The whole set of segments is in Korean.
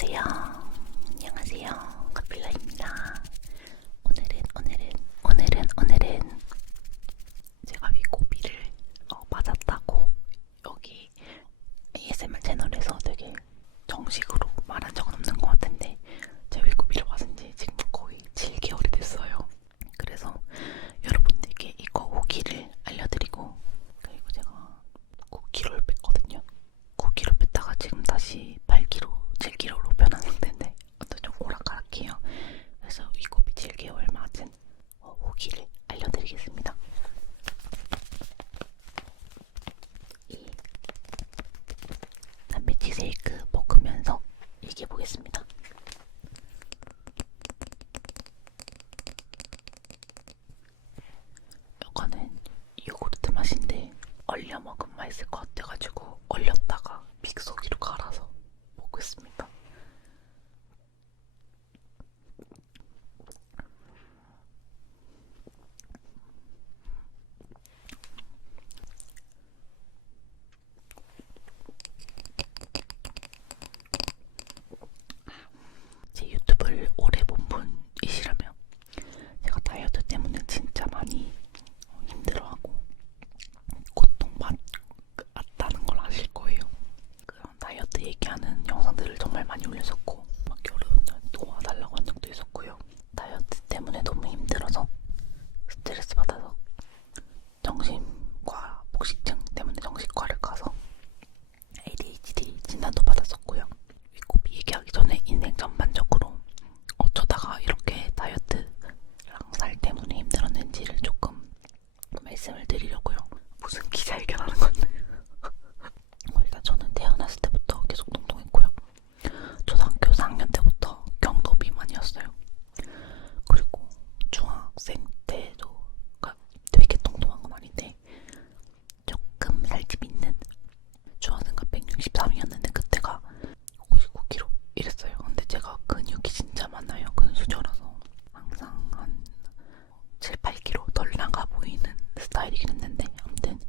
안녕하세요. 안녕하세요. 카필라입니다. 오늘은 제가 위고비를 맞았다고 여기 ASMR 채널에서 되게 정식으로 말한 적은 없는 것 같은데 제가 위고비를 맞은 지 지금 거의 7개월이 됐어요. 그래서 여러분들께 이거 후기를 알려드리고, 그리고 제가 9kg를 뺐거든요. 9kg 뺐다가 지금 다시 8kg, 7kg로 변한 상태인데 좀 오락가락해요. 그래서 위고비 7개월 맞은 후기를 알려드리겠습니다. 이 단백질 쉐이크 먹으면서 얘기해보겠습니다. 이거는 요구르트 맛인데 얼려 먹으면 맛있을 것 같아가지고 얼렸다가 믹서기로 갈아서 먹고 있습니다. 제 유튜브를 오래 본 분이시라면 제가 다이어트 때문에 진짜 많이 힘들어하고 고통받았다는 걸 아실 거예요. 그런 다이어트 얘기하는 영상들을 정말 많이 올렸었고, 막 여러분 도와달라고 한 적도 있었고요. 다이어트 때문에 너무 힘들어서 스트레스 받아서 정신과 복식증 때문에 정신과를 가서 ADHD 진단도 받았었고요. 위고비 얘기하기 전에 인생 전반적으로 어쩌다가 이렇게 다이어트랑 살 때문에 힘들었는지를 조금 말씀을 드리려고요. 무슨 기자회견하는 건데. 일단 저는 태어났을 때부터 계속 통통했고요. 초등학교 4학년 때부터 경도 비만이었어요. 그리고 중학생 때도 되게 통통한 건 아닌데 조금 살집 있는, 중학생가 163이었는데 그때가 59kg 이랬어요. 근데 제가 근육이 진짜 많아요. 근수저라서 항상 한 7, 8kg 덜 나가 보이는 스타일이긴 했는데, 아무튼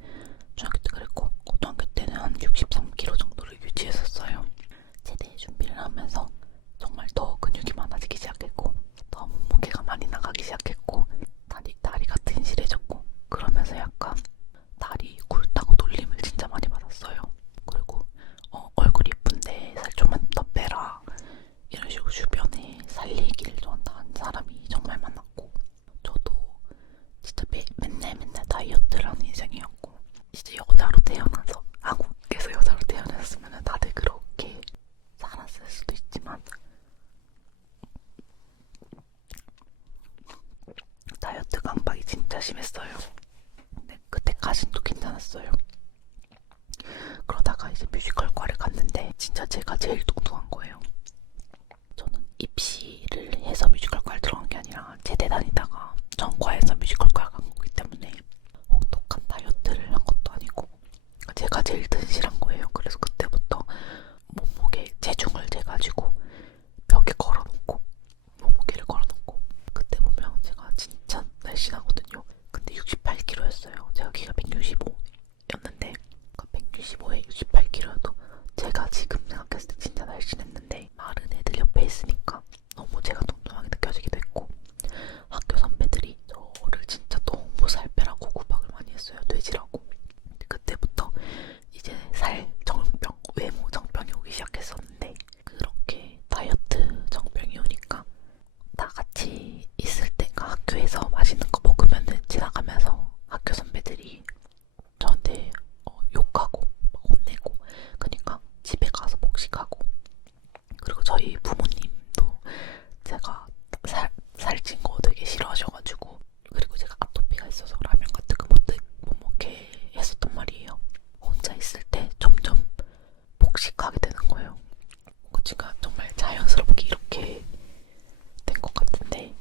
중학교 때 그랬고 고등학교 때는 한 63kg 정도를 유지했었어요. 제대 준비를 하면서 정말 더 근육이 많아지기 시작했고, 더 몸무게가 많이 나가기 시작했고, 다리가 튼실해졌고, 그러면서 약간 다리 굵다고 놀림을 진짜 많이 받았어요. 그리고 얼굴 예쁜데 살 좀만 더 빼라 이런 식으로 주변에 살리기를 저한테 한 사람이 정말 많았고, 저도 진짜 맨날 다이어트를 하는 인생이었고, 진짜 여자로 태어나서, 한국에서 여자로 태어났으면 다들 그렇게 살았을 수도 있지만 다이어트 강박이 진짜 심했어요. 근데 그때 가슴도 괜찮았어요. 그러다가 이제 뮤지컬과를 갔는데 진짜 제가 제일 뚱뚱한 거예요. 저는 입시를 해서 뮤지컬과를 들어간 게 아니라 제대 다니다가 전과에서 뮤지컬과를 간 거기 때문에 혹독한 다이어트를 한 것도 아니고 제가 제일 튼실한 거예요. 그래서 그때부터 몸무게 체중을 재가지고 벽에 걸어놓고 몸무게를 걸어놓고, 그때 보면 제가 진짜 날씬하거든요. 근데 68kg였어요. 제가 키가 165였는데 165에 68kg여도 제가 지금 생각했을 때 진짜 날씬했는데, 마른 애들 옆에 있으니까 너무 제가 뚱뚱하게 느껴지기도 했고, 학교 선배들이 저를 진짜 너무 살 빼라고 구박을 많이 했어요. 돼지라고. 그때부터 이제 살 정병, 외모 정병이 오기 시작했었는데, 그렇게 다이어트 정병이 오니까 다 같이 있을 때가 학교에서 맛있는 거 먹으면은 지나가면서 학교 선배들이 저한테 욕하고 막 혼내고, 그러니까 집에 가서 복식하고, 그리고 저희 부모님도 제가 살찐 거 되게 싫어하셔가지고, 그리고 제가 아토피가 있어서 라면 같은 거 못 먹게 했었단 말이에요. 혼자 있을 때 점점 복식하게 되는 거예요. 제가 정말 자연스럽게 이렇게 된 것 같은데,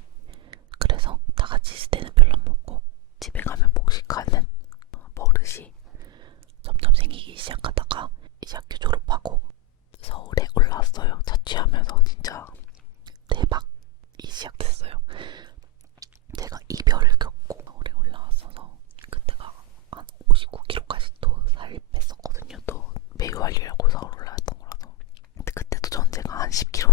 그래서 다 같이 있을 때는 별로 안 먹고 집에 가면 복식하는 버릇이 점점 생기기 시작하다가 이제 학교 졸업하고 서울에 올라왔어요. 자취하면서 진짜 대박이 시작됐어요. 제가 이별을 겪고 서울에 올라왔어서 그때가 한 59kg까지 또 살 뺐었거든요. 또 매유 관리라고 서울 올라왔던 거라서. 근데 그때도 전 제가 한 10kg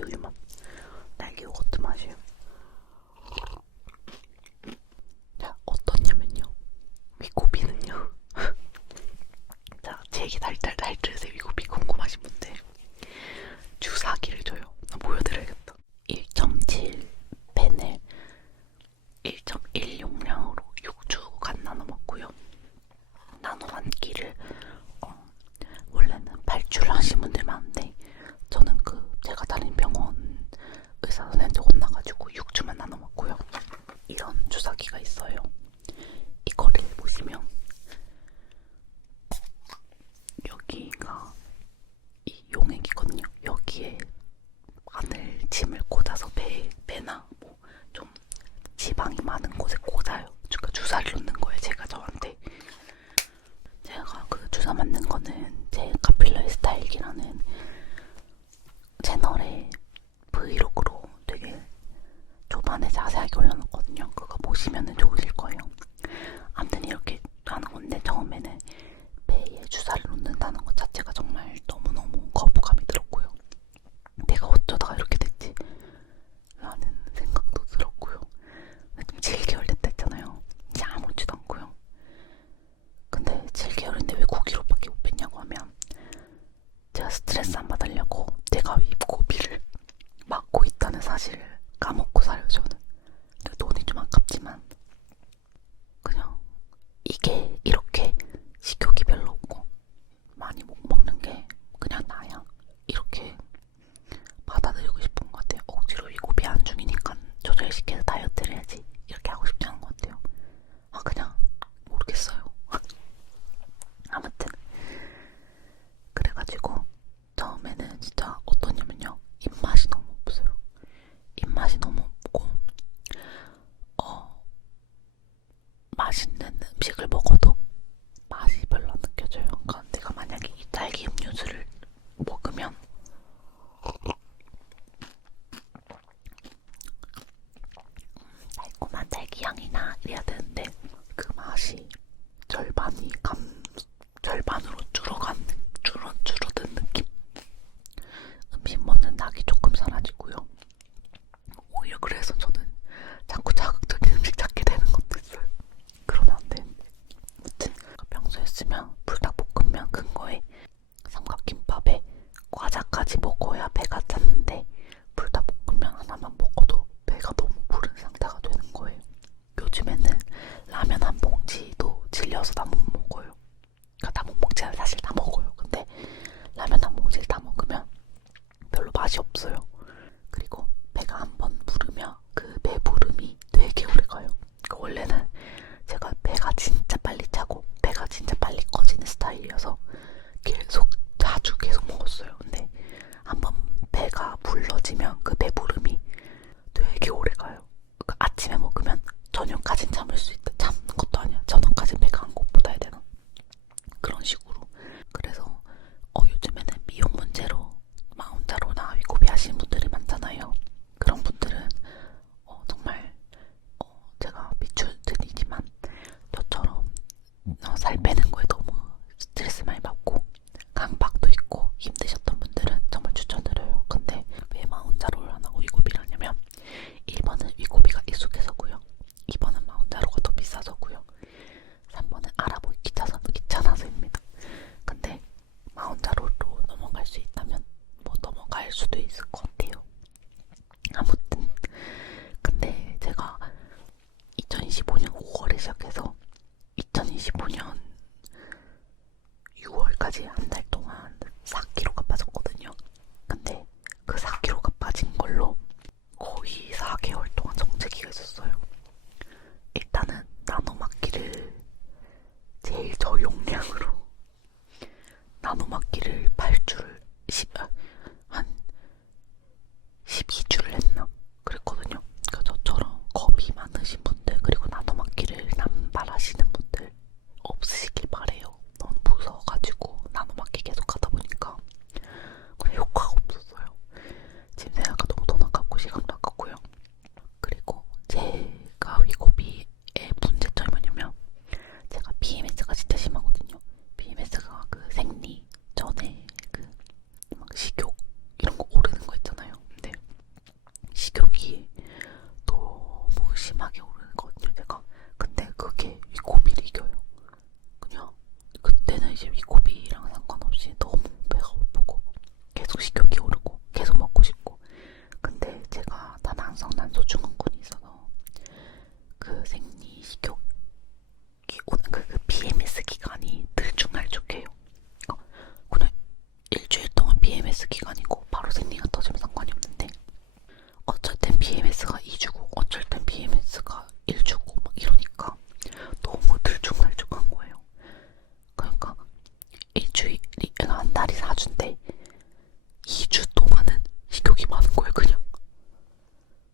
딸기 우유 맛. 딸기 요거트 맛이에요. 자, 어떻냐면요. 위고비는요. 자, 제 얘기 달달달 들으세요. 위고비 궁금하신 분들. 주사기를 줘요. 나 보여드려야겠다. 1.7펜을 1.16량으로 6주간 나눠 먹고요. 나눠 먹기를 원래는 8주를 하신 분들 많은데 저는 제가 다닌 병원 의사 선생님한테 혼나가지고 6주만 나눠 먹고요. 이런 주사기가 있어요. 이거를 보시면 여기가 이 용액이거든요. 여기에 마늘 침을 꽂아서 배나 뭐 좀 지방이 많은 곳에 꽂아요. 그러니까 주사를 놓는 거예요. 제가 저한테. 제가 그 주사 맞는 거는 제 카필러의 스타일기라는 채널에 브이로그로 되게 초반에 자세하게 올려놨거든요. 그거 보시면 좋으실 거예요. 아무튼 이렇게 하는 건데 처음에는 배에 주사를 놓는다는 것 자체가 정말 너무너무 거부감이 들었고요. 내가 어쩌다가 이렇게 됐지? 라는 생각도 들었고요. 좀 7개월 됐다 했잖아요. 이제 아무렇지도 않고요. 근데 7개월인데 왜 9kg밖에 못 뺐냐고 하면 제가 스트레스 안 받으려고 내가 위고비를 막고 있다는 사실을 까먹고 살아요. 저는 돈이 좀 아깝지만 그냥 이게 이렇게 식욕이 별로 없고 많이 못 먹는 게 그냥 나야 이렇게 받아들이고 싶은 것 같아요. 억지로 위고비 안중이니까 조절시켜서 다이어트를 해야지 이렇게 하고 싶지 않은 것 같아요. 그냥 모르겠어요. 아무튼 그래가지고 처음에는 진짜 어떠냐면요. 입맛이 너무 없어요. 입맛이 너무 없고 맛있는 음식을 먹어도 맛이 별로 안 느껴져요. 그러니까 내가 만약에 이 딸기 음료수를 먹으면 달콤한 딸기 향이 나 이래야 되는데 그 맛이 절반으로 줄어든 느낌? 음식 먹는 낙이 조금 사라지고요. 오히려 그래서 저는 자꾸 자극적인 음식 찾게 되는 것도 있어요. 그러면 안 되는데. 아무튼 평소였으면 불닭볶음면 큰 거에 삼각김밥에 과자까지 먹어야 배가 찼는데 불닭볶음면 하나만 먹어도 배가 너무 부른 상태가 되는 거예요. 요즘에는 라면 한 봉지도 질려서 다 못 먹어요. 그러니까 다 못 먹지 않아요. 사실 다 먹어요. 근데 라면 한 봉지를 다 먹으면 별로 맛이 없어요. 그리고 배가 한 번 부르면 그 배부름이 되게 오래가요. 그러니까 원래는 제가 배가 진짜 빨리 차고 배가 진짜 빨리 꺼지는 스타일이어서 자주 계속 먹었어요. 근데 한번 배가 불러지면 그 배부름이 되게 오래가요. 그러니까 아침에 먹으면 저녁까진 참을 수 있다. 참는 것도 아니야. 저녁까진 배가 안 고프다 해야 되나? 그런 식으로. 그래서 요즘에는 미용 문제로 마운자로나 위고비 하시는 분들이 많잖아요. 그런 분들은 정말 제가 비추드리지만 저처럼 살 빼는 거에 너무 스트레스 많이 받고 강박도 있고 힘드셨던 분들은 정말 추천드려요. 근데 왜 마운자로를 안 하고 어쩔 땐 BMS가 2주고 어쩔 땐 BMS가 1주고 막 이러니까 너무 들쭉날쭉한 거예요. 그러니까 일주일이 한 달이 4주인데 2주 동안은 식욕이 많은 거예요, 그냥.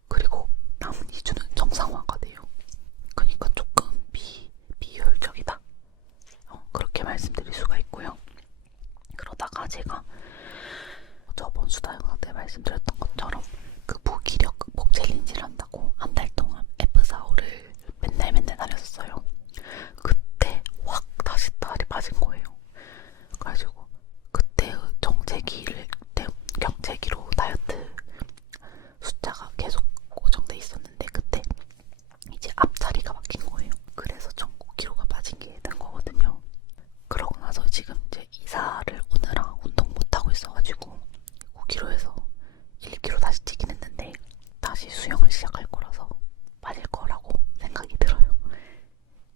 그리고 남은 2주는 정상화가 돼요. 그러니까 조금 비효율적이다. 그렇게 말씀드릴 수가 있고요. 그러다가 제가 저번 수다 영상 때 말씀드렸던 것처럼 그 무기력 극복 챌린지를 한다고 한 달 동안 F4호를 맨날 다녔었어요. 그때 확 다시 살이 빠진 거예요. 그래가지고 그때의 경체기로 다이어트 숫자가 계속 고정돼 있었는데 그때 이제 앞자리가 바뀐 거예요. 그래서 1.9kg가 빠진 게 된 거거든요. 그러고 나서 지금 이제 이사를 오느라 운동 못하고 있어가지고 9kg에서 1kg 다시 찌긴 했는데 다시 수영을 시작할 거라서 빠질 거라고 생각이 들어요.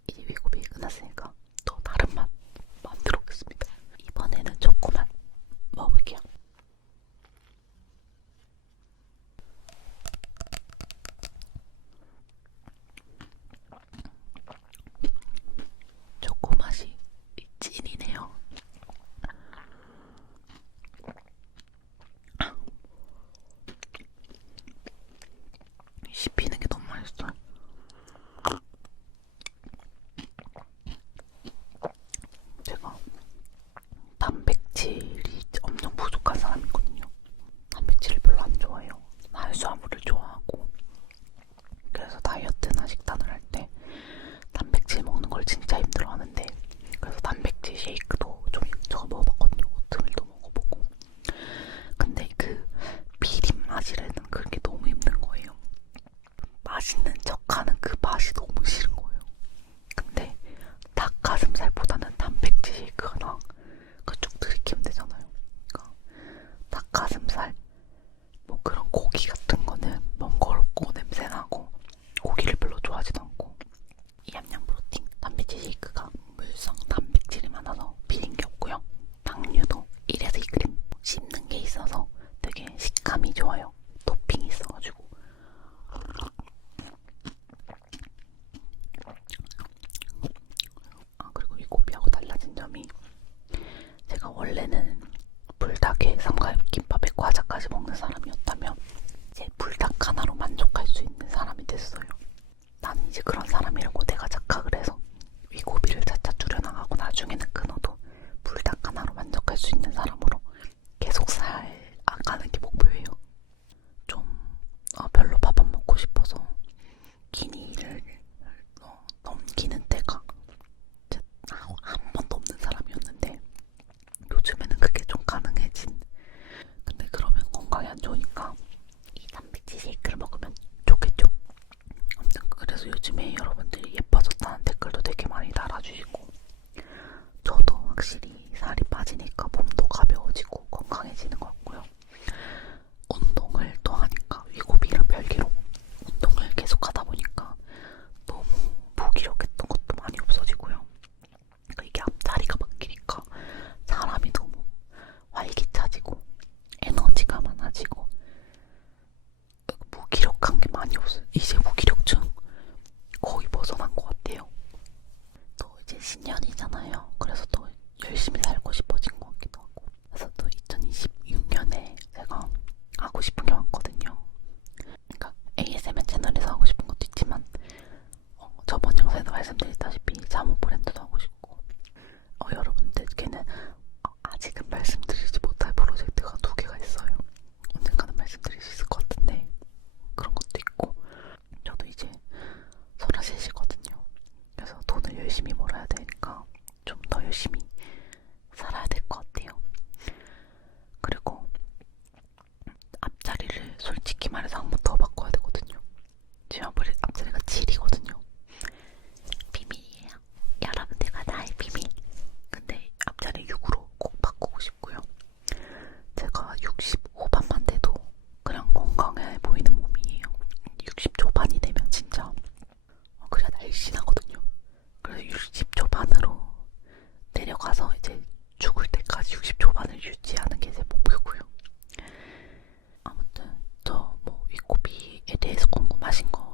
이제 위고비 끝났으니까 또 다른 맛 만들어 보겠습니다. 이번에는 초코맛 먹어볼게요. 초코맛이 찐이네요. 씹히는 게 너무 맛있어요. 제가 단백질이 엄청 부족한 사람이거든요. 단백질을 별로 안 좋아해요. 탄수화물을 좋아하고 그래서 다이어트나 식단을 할 때 단백질 먹는 걸 진짜 힘들어하는데 그래서 단백질 쉐이크도 좀 이것저것 먹어봤거든요. 오트밀도 먹어보고 근데 그 비린 맛이라는 그게 너무 힘든 거예요. 맛있는 척하는 그 맛이 너무 싫은 거예요. 근데 닭가슴살보다는 단백질 쉐이크가 나. 그쪽 들이키면 되잖아요. 그러니까 닭가슴살 뭐 그런 고기 같은 거는 번거롭고 냄새나고 고기를 별로 좋아하지도 않고 이 함량 프로틴 단백질 쉐이크가 물성 단백질이 많아서 비린 게 없고요. 당류도 1에서 2g 씹는 게 있어서 되게 식감이 좋아요. 토핑이 있어가지고 그리고 이 고비하고 달라진 점이 제가 원래는 불닭에 삼각김밥에 과자까지 먹는 사람이었다면 이제 불닭 하나로 만족할 수 있는 사람이 됐어요. 나는 이제 그런 사람이라고 내가 착각을 해서 위고비를 차차 줄여나가고 나중에는 끊어도 불닭 하나로 만족할 수 있는 사람으로 계속 살아가는 게 목표예요. 위고비에 대해서 궁금하신 거